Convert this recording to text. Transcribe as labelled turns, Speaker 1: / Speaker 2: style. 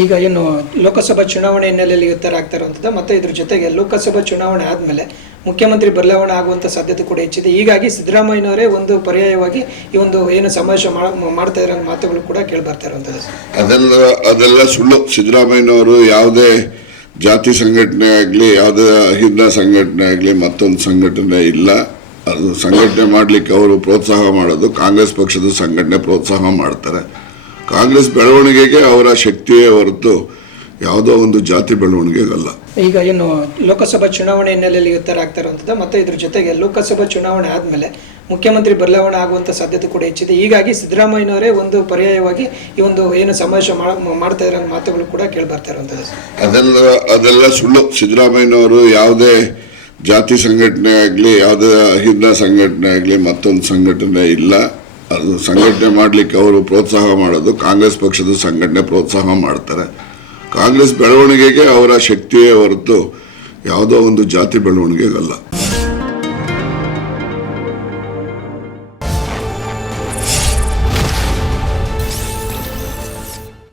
Speaker 1: ಈಗ ಏನು ಲೋಕಸಭಾ ಚುನಾವಣೆ ಹಿನ್ನೆಲೆಯಲ್ಲಿ ಆಗ್ತಾ ಇರುವಂಥದ್ದು ಮತ್ತು ಇದ್ರ ಜೊತೆಗೆ ಲೋಕಸಭಾ ಚುನಾವಣೆ ಆದಮೇಲೆ ಮುಖ್ಯಮಂತ್ರಿ ಬದಲಾವಣೆ ಆಗುವಂಥ ಸಾಧ್ಯತೆ ಕೂಡ ಹೆಚ್ಚಿದೆ. ಹೀಗಾಗಿ ಸಿದ್ದರಾಮಯ್ಯನವರೇ ಒಂದು ಪರ್ಯಾಯವಾಗಿ ಈ ಒಂದು ಏನು ಸಮಾವೇಶ ಮಾಡ್ತಾ ಇರೋ ಮಾತುಗಳು ಕೂಡ ಕೇಳಿ ಬರ್ತಾ ಇರುವಂಥದ್ದು.
Speaker 2: ಅದೆಲ್ಲ ಅದೆಲ್ಲ ಸುಳ್ಳು. ಸಿದ್ದರಾಮಯ್ಯನವರು ಯಾವುದೇ ಜಾತಿ ಸಂಘಟನೆ ಆಗಲಿ, ಯಾವುದೇ ಅಹಿಂದ ಸಂಘಟನೆ ಆಗಲಿ, ಮತ್ತೊಂದು ಸಂಘಟನೆ ಇಲ್ಲ. ಅದು ಸಂಘಟನೆ ಮಾಡಲಿಕ್ಕೆ ಅವರು ಪ್ರೋತ್ಸಾಹ ಮಾಡೋದು, ಕಾಂಗ್ರೆಸ್ ಪಕ್ಷದ ಸಂಘಟನೆ ಪ್ರೋತ್ಸಾಹ ಮಾಡ್ತಾರೆ. ಕಾಂಗ್ರೆಸ್ ಬೆಳವಣಿಗೆಗೆ ಅವರ ಶಕ್ತಿಯೇ ಹೊರತು ಯಾವುದೋ ಒಂದು ಜಾತಿ ಬೆಳವಣಿಗೆಗಲ್ಲ.
Speaker 1: ಈಗ ಏನು ಲೋಕಸಭಾ ಚುನಾವಣೆ ಹಿನ್ನೆಲೆಯಲ್ಲಿ ಆಗ್ತಾ ಇರುವಂಥದ್ದು ಮತ್ತು ಇದ್ರ ಜೊತೆಗೆ ಲೋಕಸಭಾ ಚುನಾವಣೆ ಆದಮೇಲೆ ಮುಖ್ಯಮಂತ್ರಿ ಬದಲಾವಣೆ ಆಗುವಂಥ ಸಾಧ್ಯತೆ ಕೂಡ ಹೆಚ್ಚಿದೆ. ಹೀಗಾಗಿ ಸಿದ್ದರಾಮಯ್ಯನವರೇ ಒಂದು ಪರ್ಯಾಯವಾಗಿ ಈ ಒಂದು ಏನು ಸಮಾವೇಶ ಮಾಡ್ತಾ ಇರೋ ಮಾತುಗಳು ಕೂಡ ಕೇಳಿ ಬರ್ತಾ ಇರುವಂಥದ್ದು.
Speaker 2: ಅದೆಲ್ಲ ಅದೆಲ್ಲ ಸುಳ್ಳು. ಸಿದ್ದರಾಮಯ್ಯನವರು ಯಾವುದೇ ಜಾತಿ ಸಂಘಟನೆ ಆಗಲಿ ಯಾವುದೇ ಅಹಿಂದ ಸಂಘಟನೆ ಆಗಲಿ ಮತ್ತೊಂದು ಸಂಘಟನೆ ಇಲ್ಲ. ಅದು ಸಂಘಟನೆ ಮಾಡಲಿಕ್ಕೆ ಅವರು ಪ್ರೋತ್ಸಾಹ ಮಾಡೋದು, ಕಾಂಗ್ರೆಸ್ ಪಕ್ಷದ ಸಂಘಟನೆ ಪ್ರೋತ್ಸಾಹ ಮಾಡ್ತಾರೆ. ಕಾಂಗ್ರೆಸ್ ಬೆಳವಣಿಗೆಗೆ ಅವರ ಶಕ್ತಿಯೇ ಹೊರತು ಯಾವುದೋ ಒಂದು ಜಾತಿ ಬೆಳವಣಿಗೆಗಲ್ಲ.